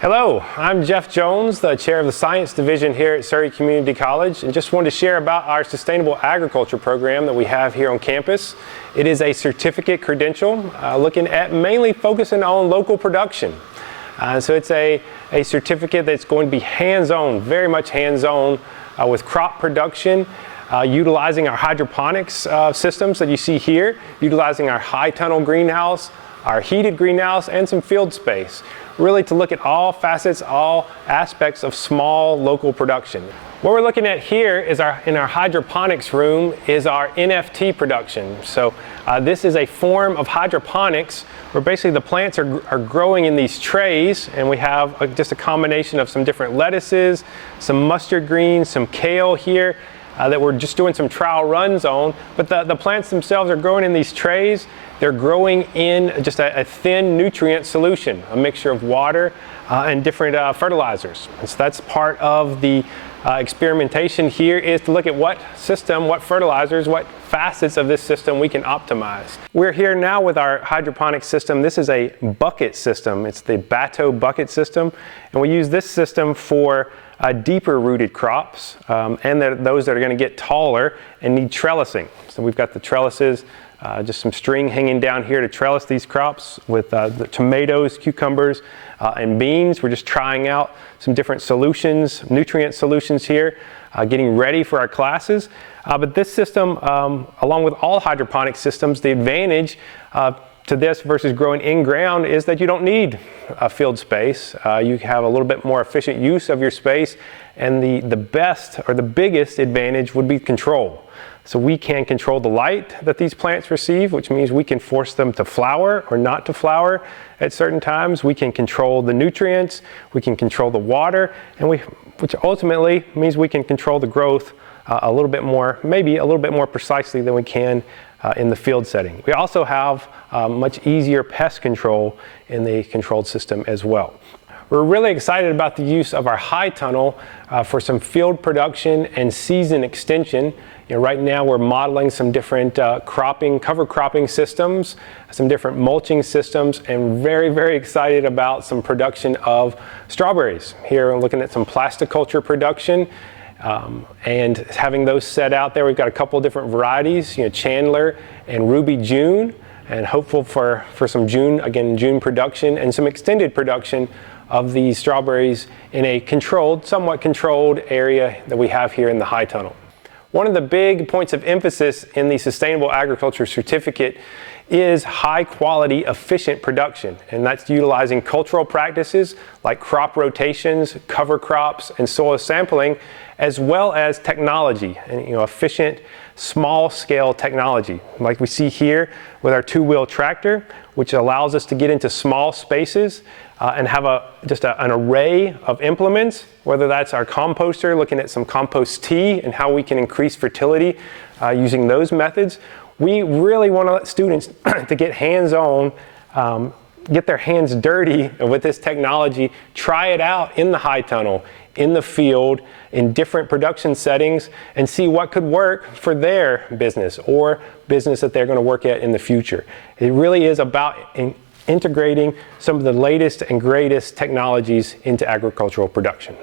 Hello, I'm Jeff Jones, the chair of the science division here at Surry Community College, and just wanted to share about our sustainable agriculture program that we have here on campus. It is a certificate credential looking at mainly focusing on local production. So it's a certificate that's going to be hands-on, very much hands-on with crop production, utilizing our hydroponics systems that you see here, utilizing our high tunnel greenhouse, our heated greenhouse, and some field space, really to look at all facets, all aspects of small local production. What we're looking at here is in our hydroponics room is our Nft production. So this is a form of hydroponics where basically the plants are growing in these trays, and we have just a combination of some different lettuces, some mustard greens, some kale here that we're just doing some trial runs on. But the plants themselves are growing in these trays. They're growing in just a thin nutrient solution, a mixture of water and different fertilizers. And so that's part of the experimentation here, is to look at what system, what fertilizers, what facets of this system we can optimize. We're here now with our hydroponic system. This is a bucket system. It's the Batto bucket system. And we use this system for deeper rooted crops and those that are going to get taller and need trellising. So we've got the trellises, just some string hanging down here to trellis these crops with the tomatoes, cucumbers, and beans. We're just trying out some different solutions, nutrient solutions here, getting ready for our classes. But this system, along with all hydroponic systems, the advantage to this versus growing in ground is that you don't need a field space. You have a little bit more efficient use of your space, and the best or the biggest advantage would be control. So we can control the light that these plants receive, which means we can force them to flower or not to flower at certain times. We can control the nutrients, we can control the water, and which ultimately means we can control the growth a little bit more, maybe a little bit more precisely than we can in the field setting. We also have much easier pest control in the controlled system as well. We're really excited about the use of our high tunnel for some field production and season extension. Right now we're modeling some different cover cropping systems, some different mulching systems, and very, very excited about some production of strawberries. Here we're looking at some plasticulture production and having those set out there. We've got a couple different varieties, Chandler and Ruby June, and hopeful for some June production and some extended production of these strawberries in a somewhat controlled area that we have here in the high tunnel. One of the big points of emphasis in the Sustainable Agriculture Certificate is high quality, efficient production. And that's utilizing cultural practices like crop rotations, cover crops, and soil sampling, as well as technology and efficient, small scale technology. Like we see here with our two-wheel tractor, which allows us to get into small spaces and have an array of implements, whether that's our composter, looking at some compost tea and how we can increase fertility using those methods. We really want to let students to get hands-on, get their hands dirty with this technology, try it out in the high tunnel, in the field, in different production settings, and see what could work for their business or business that they're going to work at in the future. It really is about integrating some of the latest and greatest technologies into agricultural production.